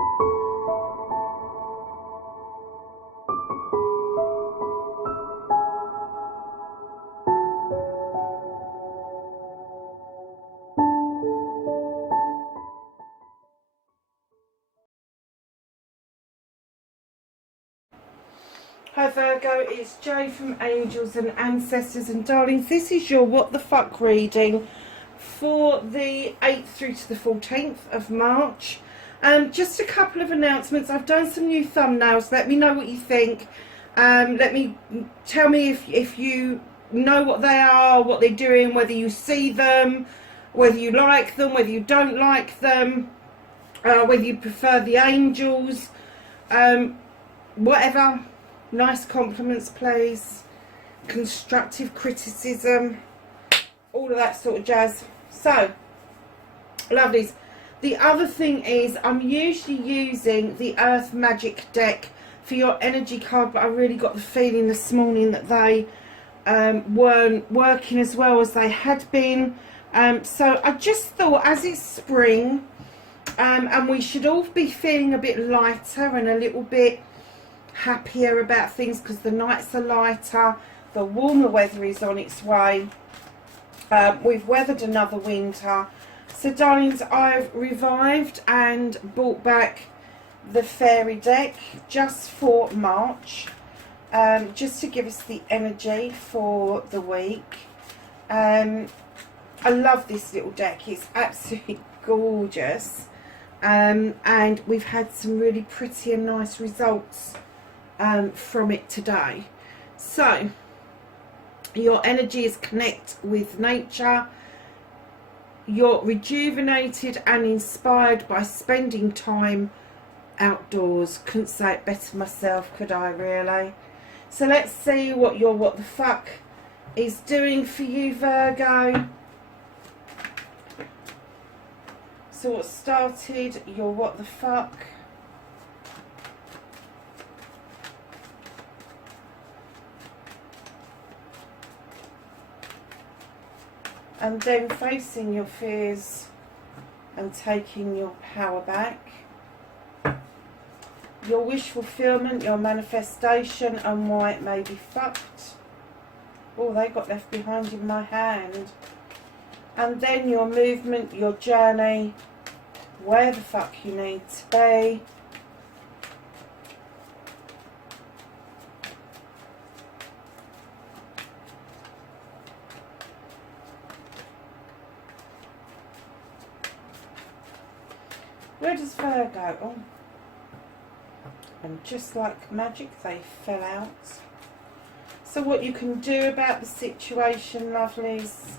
Hi Virgo, it's Jay from Angels and Ancestors, and darlings, this is your what the fuck reading for the 8th through to the 14th of March. Just a couple of announcements. I've done some new thumbnails. Let me know what you think. Tell me if you know what they are, what they're doing, whether you see them, whether you like them, whether you don't like them, whether you prefer the angels, whatever. Nice compliments, please. Constructive criticism. All of that sort of jazz. So, lovelies. The other thing is, I'm usually using the Earth Magic deck for your energy card, but I really got the feeling this morning that they weren't working as well as they had been. So I just thought, as it's spring, and we should all be feeling a bit lighter and a little bit happier about things because the nights are lighter, the warmer weather is on its way, we've weathered another winter. So darlings, I've revived and brought back the fairy deck just for March, just to give us the energy for the week. I love this little deck, it's absolutely gorgeous, and we've had some really pretty and nice results from it today. So your energy is connect with nature. You're rejuvenated and inspired by spending time outdoors. Couldn't say it better myself, could I really? So let's see what your what the fuck is doing for you, Virgo. So what started your what the fuck? And then facing your fears and taking your power back. Your wish fulfillment, your manifestation, and why it may be fucked. Oh, they got left behind in my hand. And then your movement, your journey, where the fuck you need to be. Where does Virgo? Oh. And just like magic, they fell out. So what you can do about the situation, lovelies.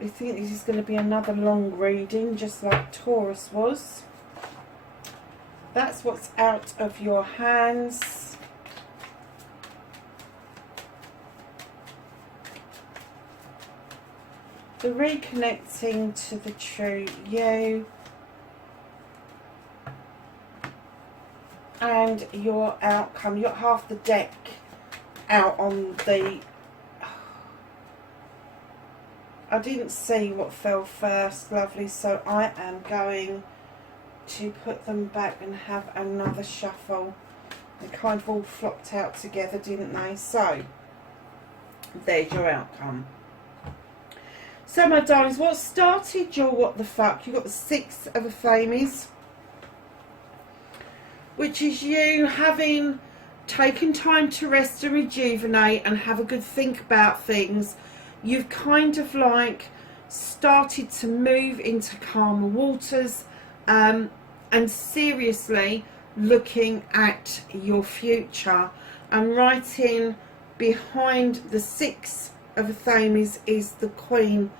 I think this is going to be another long reading, just like Taurus was. That's what's out of your hands. The reconnecting to the true you. And your outcome. You got half the deck out on the... I didn't see what fell first, lovely, so I am going to put them back and have another shuffle. They kind of all flopped out together, didn't they? So there's your outcome. So my darlings, what started your what the fuck? You got the Six of a Flamies, which is you having taken time to rest and rejuvenate and have a good think about things. You've kind of like started to move into calmer waters, and seriously looking at your future. And right in behind the Six of a Thames is the Queen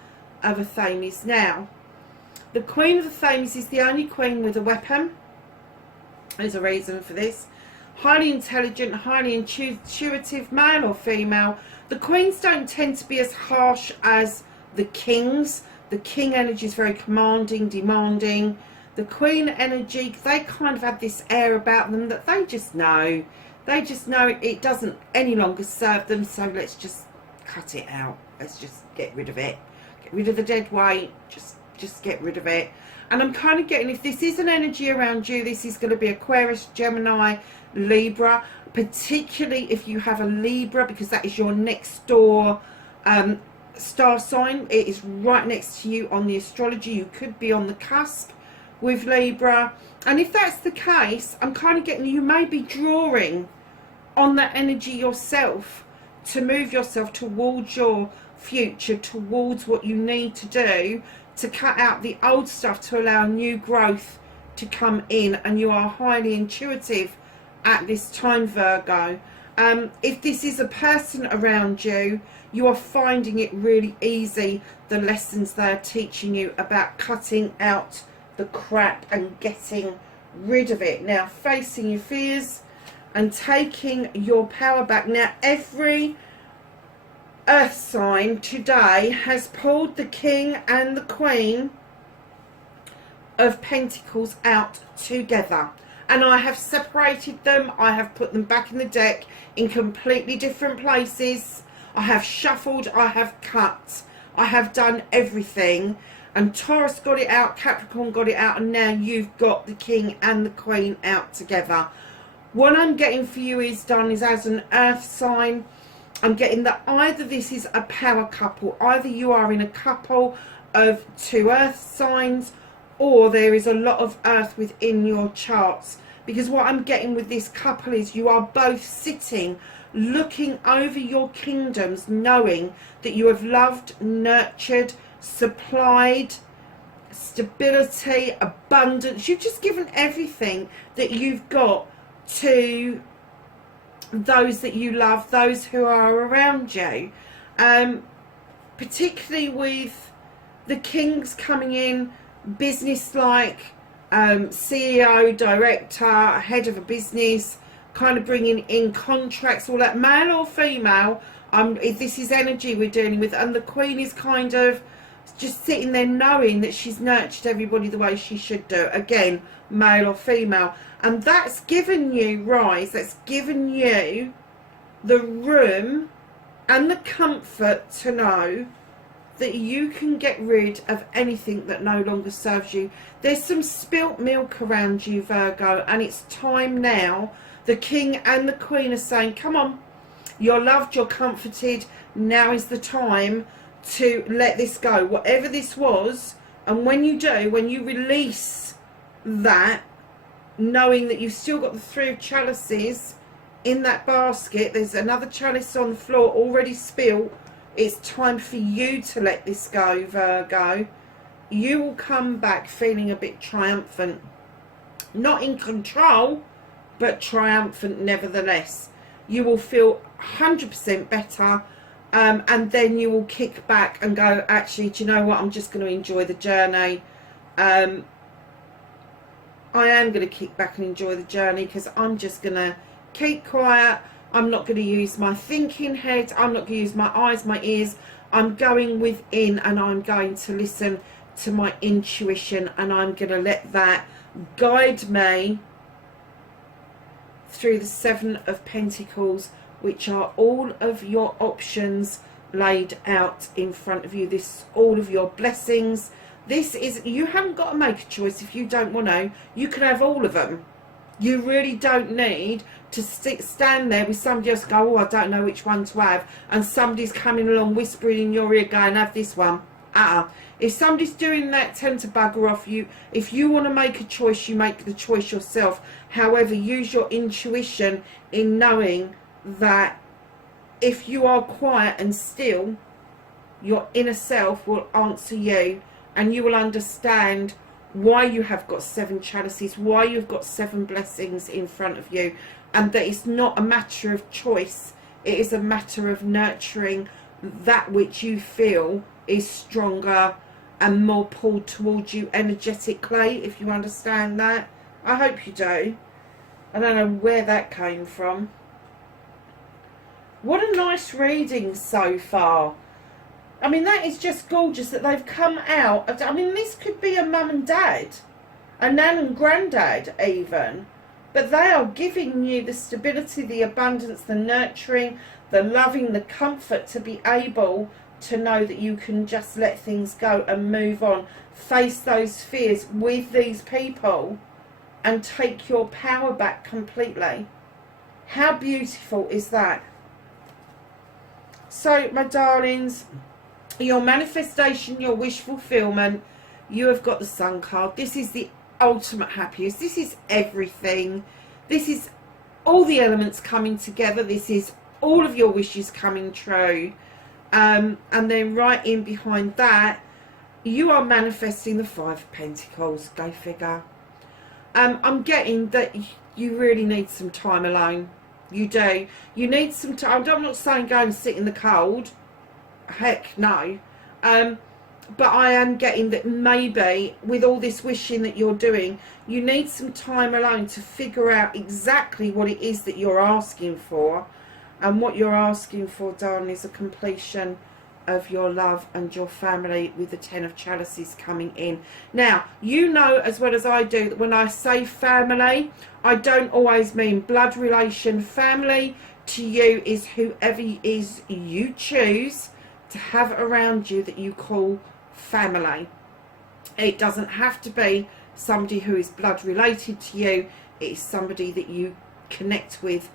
of a Thames. Now, the Queen of the Thames is the only queen with a weapon. There's a reason for this. Highly intelligent, highly intuitive, male or female. The queens don't tend to be as harsh as the kings. The king energy is very commanding, demanding. The Queen energy, they kind of have this air about them that they just know. They just know it doesn't any longer serve them, so let's just cut it out. Let's just get rid of it. Get rid of the dead weight. Just get rid of it. And I'm kind of getting, if this is an energy around you, this is going to be Aquarius, Gemini, Libra, particularly if you have a Libra, because that is your next door star sign. It is right next to you on the astrology. You could be on the cusp with Libra. And if that's the case, I'm kind of getting you may be drawing on that energy yourself to move yourself towards your future, towards what you need to do to cut out the old stuff to allow new growth to come in. And you are highly intuitive at this time, Virgo. If this is a person around you, you are finding it really easy, the lessons they are teaching you about cutting out the crap and getting rid of it. Now, facing your fears and taking your power back. Now, every earth sign today has pulled the King and the Queen of Pentacles out together, and I have separated them. I have put them back in the deck in completely different places. I have shuffled, I have cut, I have done everything. And Taurus got it out, Capricorn got it out, and now you've got the King and the Queen out together. What I'm getting for you is done is as an earth sign. I'm getting that either this is a power couple, either you are in a couple of two earth signs, or there is a lot of earth within your charts. Because what I'm getting with this couple is you are both sitting, looking over your kingdoms, knowing that you have loved, nurtured, supplied, stability, abundance. You've just given everything that you've got to those that you love, those who are around you. Particularly with the Kings coming in, business-like, CEO, director, head of a business, kind of bringing in contracts, all that, male or female. This is energy we're dealing with, and the Queen is kind of just sitting there knowing that she's nurtured everybody the way she should do. Again, male or female. And that's given you, Rise, that's given you the room and the comfort to know that you can get rid of anything that no longer serves you. There's some spilt milk around you, Virgo, and it's time now. The King and the Queen are saying, come on, you're loved, you're comforted, now is the time to let this go, whatever this was. And when you do, when you release that, knowing that you've still got the 3 of chalices in that basket, there's another chalice on the floor already spilt. It's time for you to let this go, Virgo. You will come back feeling a bit triumphant, not in control, but triumphant nevertheless. You will feel 100% better. And then you will kick back and go, actually, do you know what, I'm just going to enjoy the journey. I am going to kick back and enjoy the journey, because I'm just going to keep quiet. I'm not going to use my thinking head. I'm not going to use my eyes, my ears. I'm going within, and I'm going to listen to my intuition, and I'm going to let that guide me through the 7 of Pentacles, which are all of your options laid out in front of you. This all of your blessings. This is, you haven't got to make a choice if you don't want to. You can have all of them. You really don't need to stand there with somebody else, go, oh, I don't know which one to have, and somebody's coming along whispering in your ear going, have this one. If somebody's doing that, tell them to bugger off. You, if you want to make a choice, you make the choice yourself. However, use your intuition in knowing that if you are quiet and still, your inner self will answer you, and you will understand why you have got 7 chalices, why you've got 7 blessings in front of you, and that it's not a matter of choice. It is a matter of nurturing that which you feel is stronger and more pulled towards you energetically, if you understand that. I hope you do. I don't know where that came from. What a nice reading so far. I mean, that is just gorgeous that they've come out. I mean, this could be a mum and dad. a nan and granddad even, but they are giving you the stability, the abundance, the nurturing, the loving, the comfort to be able to know that you can just let things go and move on, face those fears with these people and take your power back completely. How beautiful is that? So, my darlings, your manifestation, your wish fulfillment, you have got the Sun card. This is the ultimate happiness. This is everything. This is all the elements coming together. This is all of your wishes coming true. And then right in behind that, you are manifesting the Five of Pentacles. Go figure. I'm getting that you really need some time alone. You do. You need some time. I'm not saying go and sit in the cold. Heck no. But I am getting that maybe with all this wishing that you're doing, you need some time alone to figure out exactly what it is that you're asking for. And what you're asking for, darling, is a completion of your love and your family, with the Ten of Chalices coming in. Now, you know as well as I do that when I say family, I don't always mean blood relation. Family to you is whoever it is you choose to have around you that you call family. It doesn't have to be somebody who is blood related to you. It is somebody that you connect with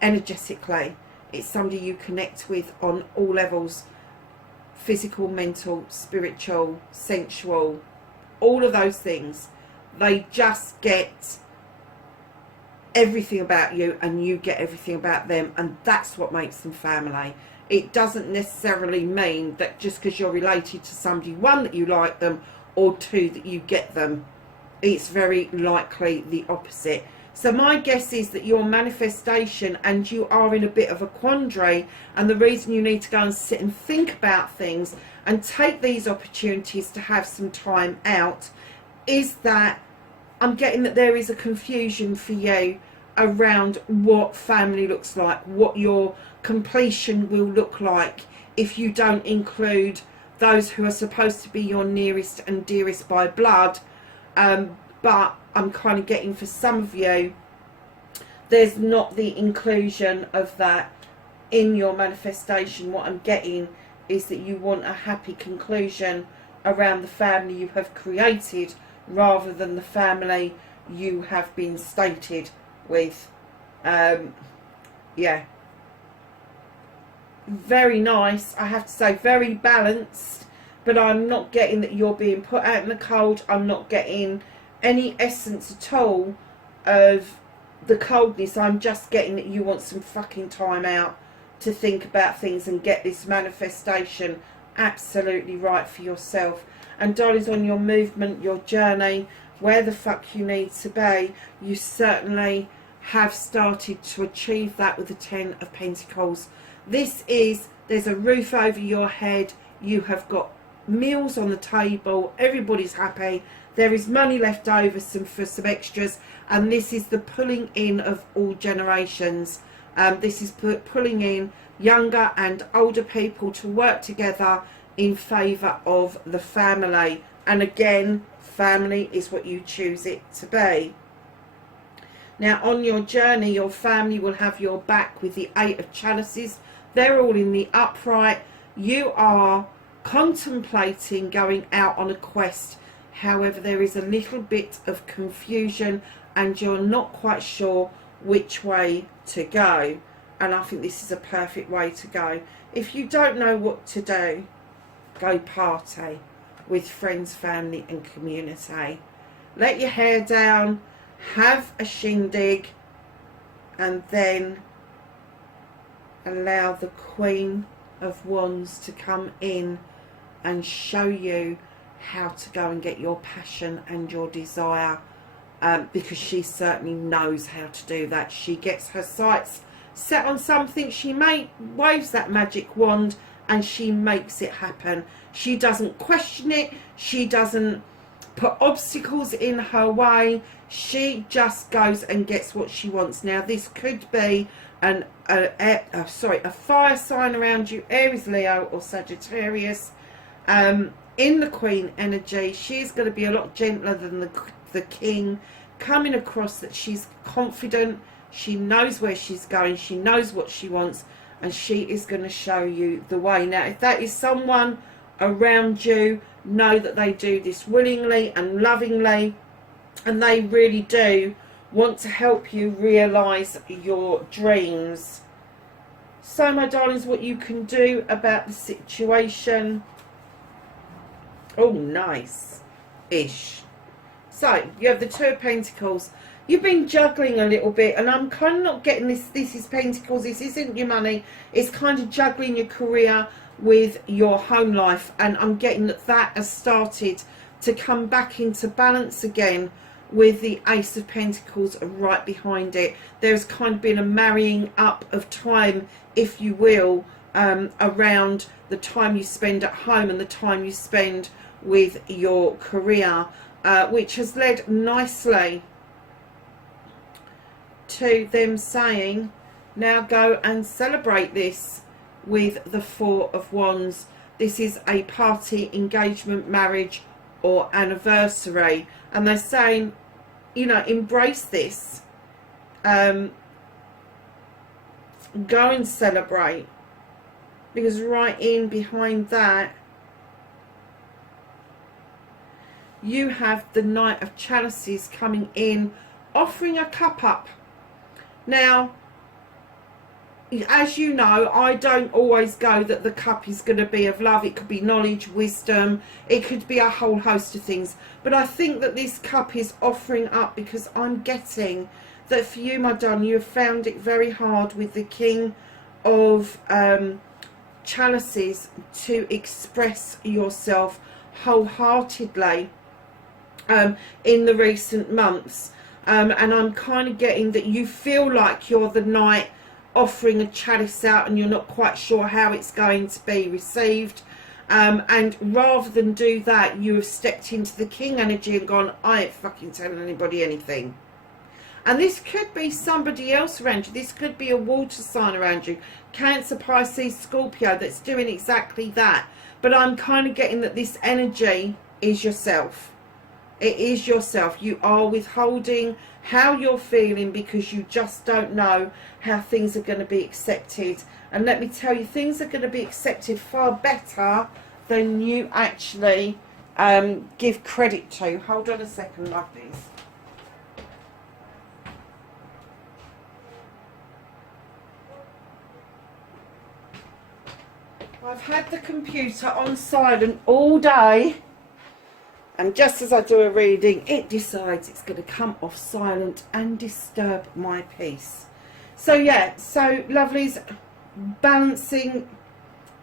energetically. It's somebody you connect with on all levels: physical, mental, spiritual, sensual, all of those things. They just get everything about you and you get everything about them, and that's what makes them family. It doesn't necessarily mean that just because you're related to somebody, one, that you like them, or two, that you get them. It's very likely the opposite. So my guess is that your manifestation, and you are in a bit of a quandary, and the reason you need to go and sit and think about things and take these opportunities to have some time out, is that I'm getting that there is a confusion for you around what family looks like, what your completion will look like if you don't include those who are supposed to be your nearest and dearest by blood. But I'm kind of getting, for some of you, there's not the inclusion of that in your manifestation. What I'm getting is that you want a happy conclusion around the family you have created, rather than the family you have been stated with. Yeah, very nice, I have to say, very balanced, but I'm not getting that you're being put out in the cold. I'm not getting any essence at all of the coldness. I'm just getting that you want some fucking time out to think about things and get this manifestation absolutely right for yourself. And darlings, on your movement, your journey, where the fuck you need to be, you certainly have started to achieve that with the Ten of Pentacles. This is, there's a roof over your head, you have got meals on the table, everybody's happy, there is money left over for some extras, and this is the pulling in of all generations. This is pulling in younger and older people to work together in favour of the family. And again, family is what you choose it to be. Now, on your journey, your family will have your back with the Eight of Chalices. They're all in the upright. You are contemplating going out on a quest. However, there is a little bit of confusion and you're not quite sure which way to go. And I think this is a perfect way to go. If you don't know what to do, go party with friends, family and community. Let your hair down, have a shindig, and then allow the Queen of Wands to come in and show you how to go and get your passion and your desire, because she certainly knows how to do that. She gets her sights set on something, she waves that magic wand and she makes it happen. She doesn't question it, she doesn't put obstacles in her way, she just goes and gets what she wants. Now this could be a fire sign around you, Aries, Leo or Sagittarius. In the Queen energy, she's going to be a lot gentler than the king, coming across that she's confident, she knows where she's going, she knows what she wants, and she is going to show you the way. Now, if that is someone around you, know that they do this willingly and lovingly, and they really do want to help you realise your dreams. So, my darlings, what you can do about the situation. Oh, nice-ish. So, you have the Two of Pentacles. You've been juggling a little bit, and I'm kind of not getting this. This is Pentacles. This isn't your money. It's kind of juggling your career with your home life, and I'm getting that that has started to come back into balance again with the Ace of Pentacles right behind it. There's kind of been a marrying up of time, if you will, around the time you spend at home and the time you spend with your career, which has led nicely to them saying, now go and celebrate this with the Four of Wands. This is a party, engagement, marriage or anniversary, and they're saying, you know, embrace this, go and celebrate, because right in behind that you have the Knight of Chalices coming in, offering a cup up. Now, as you know, I don't always go that the cup is going to be of love. It could be knowledge, wisdom, it could be a whole host of things. But I think that this cup is offering up because I'm getting that for you, my darling, you have found it very hard with the King of Chalices to express yourself wholeheartedly in the recent months. And I'm kind of getting that you feel like you're the knight offering a chalice out and you're not quite sure how it's going to be received, and rather than do that, you have stepped into the king energy and gone, I ain't fucking telling anybody anything. And this could be somebody else around you. This could be a water sign around you, Cancer, Pisces, Scorpio, that's doing exactly that. But I'm kind of getting that this energy is yourself. It is yourself. You are withholding how you're feeling because you just don't know how things are going to be accepted. And let me tell you, things are going to be accepted far better than you actually give credit to. Hold on a second, lovelies. I've had the computer on silent all day, and just as I do a reading, it decides it's going to come off silent and disturb my peace. So yeah, so lovelies, balancing,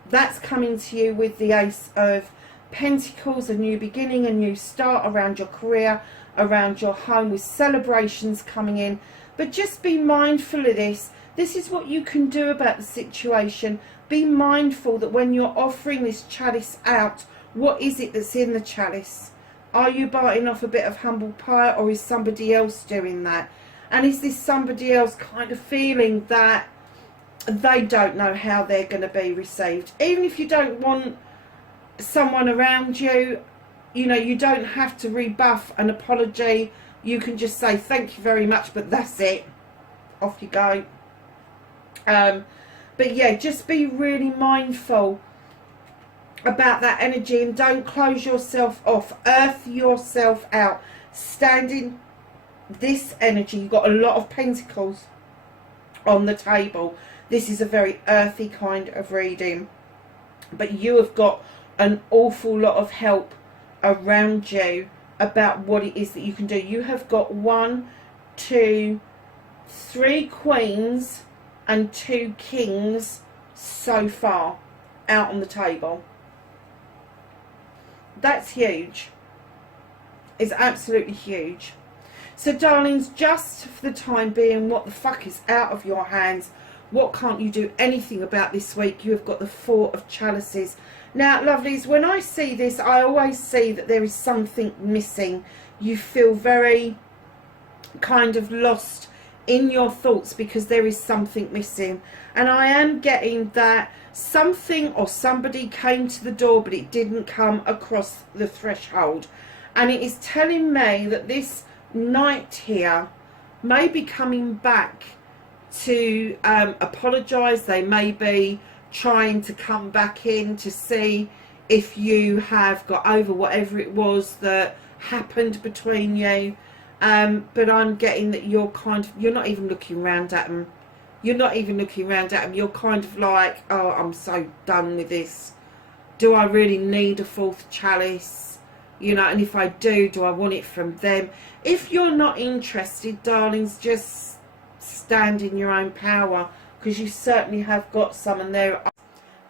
that's coming to you with the Ace of Pentacles, a new beginning, a new start around your career, around your home, with celebrations coming in. But just be mindful of this. This is what you can do about the situation. Be mindful that when you're offering this chalice out, what is it that's in the chalice? Are you biting off a bit of humble pie, or is somebody else doing that? And is this somebody else kind of feeling that they don't know how they're going to be received? Even if you don't want someone around you, you know, you don't have to rebuff an apology. You can just say thank you very much, but that's it. Off you go. But yeah, just be really mindful about that energy and don't close yourself off. Earth yourself out. Stand in this energy. You've got a lot of pentacles on the table. This is a very earthy kind of reading, but you have got an awful lot of help around you about what it is that you can do. You have got 1, 2, 3 queens and 2 kings so far out on the table. That's huge. It's absolutely huge. So darlings, just for the time being, what the fuck is out of your hands? What can't you do anything about this week? You have got the Four of Chalices. Now, lovelies, when I see this, I always see that there is something missing. You feel very kind of lost in your thoughts because there is something missing. And I am getting that something or somebody came to the door, but it didn't come across the threshold. And it is telling me that this Knight here may be coming back to apologise. They may be trying to come back in to see if you have got over whatever it was that happened between you. But I'm getting that you're not even looking around at them. You're not even looking around at them. You're kind of like, oh, I'm so done with this. Do I really need a fourth chalice? You know, and if I do I want it from them? If you're not interested, darlings, just stand in your own power, because you certainly have got some, and they're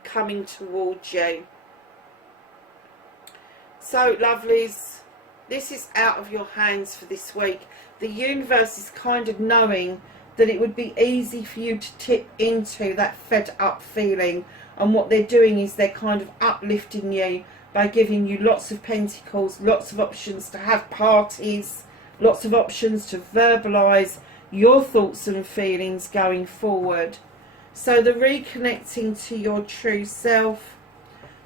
coming towards you. So, lovelies, this is out of your hands for this week. The universe is kind of knowing that it would be easy for you to tip into that fed up feeling, and what they're doing is they're kind of uplifting you by giving you lots of pentacles, lots of options to have parties, lots of options to verbalise your thoughts and feelings going forward. So the reconnecting to your true self,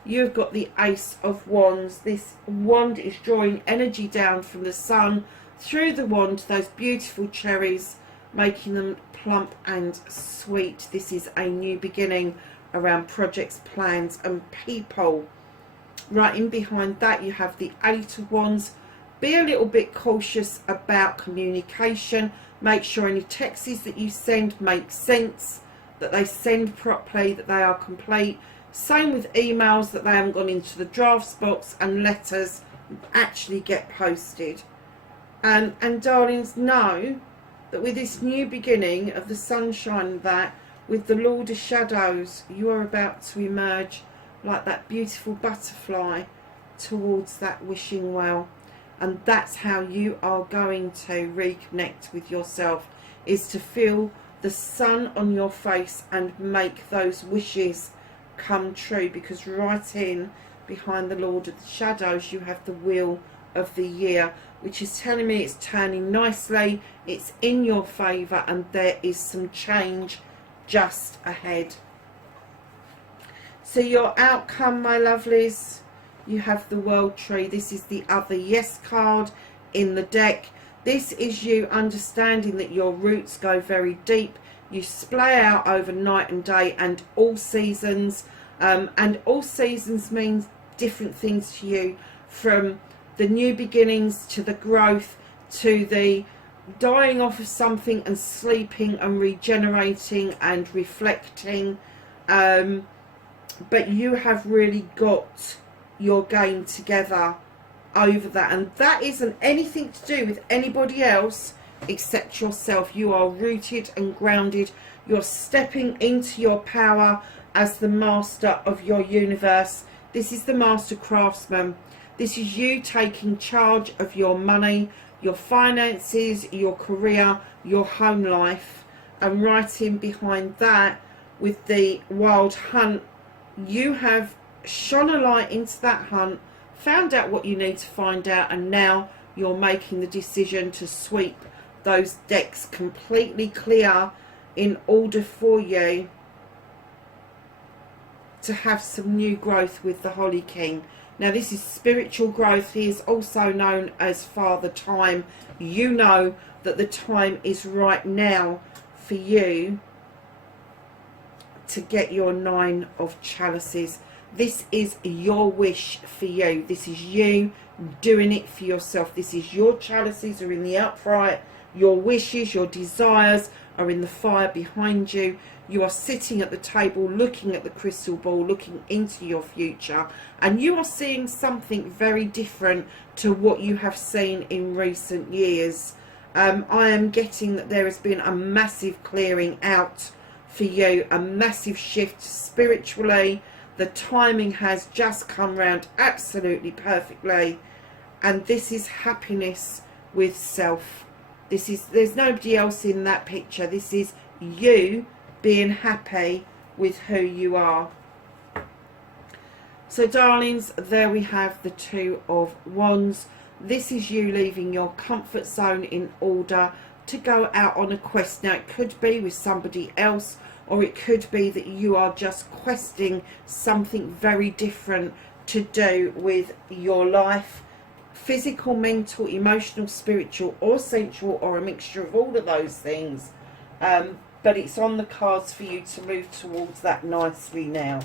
you've got the Ace of Wands. This wand is drawing energy down from the sun through the wand to those beautiful cherries, making them plump and sweet. This is a new beginning around projects, plans and people. Right in behind that you have the Eight of Wands. Be a little bit cautious about communication. Make sure any texts that you send make sense, that they send properly, that they are complete. Same with emails, that they haven't gone into the drafts box, and letters actually get posted. And darlings, know that with this new beginning of the sunshine, that with the Lord of Shadows, you are about to emerge like that beautiful butterfly towards that wishing well. And that's how you are going to reconnect with yourself, is to feel the sun on your face and make those wishes come true. Because right in behind the Lord of the Shadows you have the Wheel of the Year, which is telling me it's turning nicely, it's in your favour, and there is some change just ahead. So your outcome, my lovelies, you have the World Tree. This is the other Yes card in the deck. This is you understanding that your roots go very deep. You splay out over night and day and all seasons. And all seasons means different things to you, from the new beginnings to the growth to the dying off of something and sleeping and regenerating and reflecting. But you have really got your game together over that, and that isn't anything to do with anybody else except yourself. You are rooted and grounded. You're stepping into your power as the master of your universe. This is the master craftsman. This is you taking charge of your money, your finances, your career, your home life. And right in behind that with the Wild Hunt, you have shone a light into that hunt, found out what you need to find out, and now you're making the decision to sweep those decks completely clear in order for you to have some new growth with the Holly King. Now this is spiritual growth. He is also known as Father Time. You know that the time is right now for you to get your Nine of Chalices. This is your wish for you. This is you doing it for yourself. This is your chalices are in the upright. Your wishes, your desires are in the fire behind you. You are sitting at the table looking at the crystal ball, looking into your future, and you are seeing something very different to what you have seen in recent years. I am getting that there has been a massive clearing out for you, a massive shift spiritually. The timing has just come round absolutely perfectly, and this is happiness with self. There's nobody else in that picture. This is you being happy with who you are. So darlings, there we have the Two of Wands. This is you leaving your comfort zone in order to go out on a quest. Now it could be with somebody else, or it could be that you are just questing something very different to do with your life. physical, mental, emotional, spiritual, or sensual, or a mixture of all of those things. But it's on the cards for you to move towards that nicely now.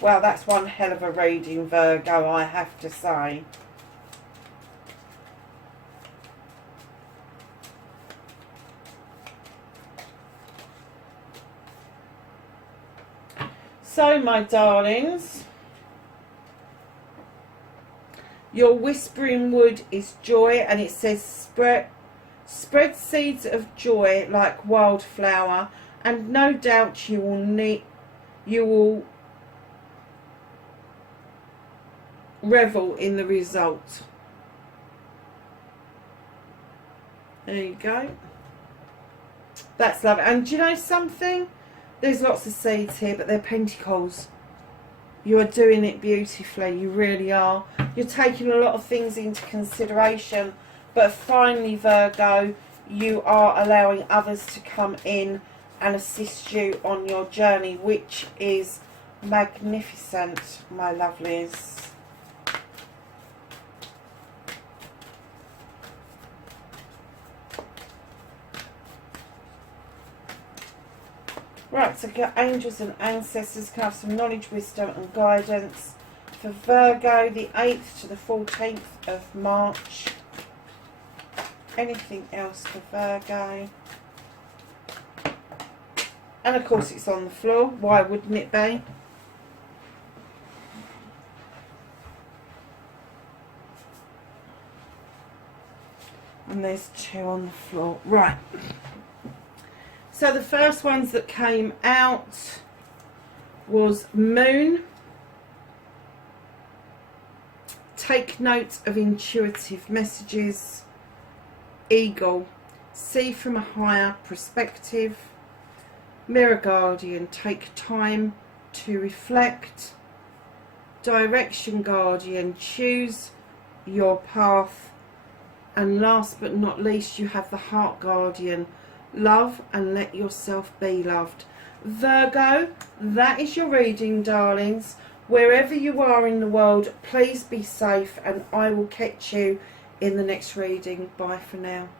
Well, that's one hell of a reading, Virgo, I have to say. So, my darlings, your whispering wood is joy, and it says spread seeds of joy like wildflower, and no doubt you will revel in the result. There you go. That's lovely. And do you know something? There's lots of seeds here, but they're pentacles. You are doing it beautifully. You really are. You're taking a lot of things into consideration. But finally, Virgo, you are allowing others to come in and assist you on your journey, which is magnificent, my lovelies. Right, so get angels and ancestors, can have some knowledge, wisdom and guidance for Virgo, the 8th to the 14th of March. Anything else for Virgo? And of course it's on the floor. Why wouldn't it be? And there's 2 on the floor. Right. So the first ones that came out was Moon. Take note of intuitive messages. Eagle. See from a higher perspective. Mirror Guardian. Take time to reflect. Direction Guardian. Choose your path. And last but not least, you have the Heart Guardian. Love and let yourself be loved. Virgo, that is your reading, darlings. Wherever you are in the world, please be safe, and I will catch you in the next reading. Bye for now.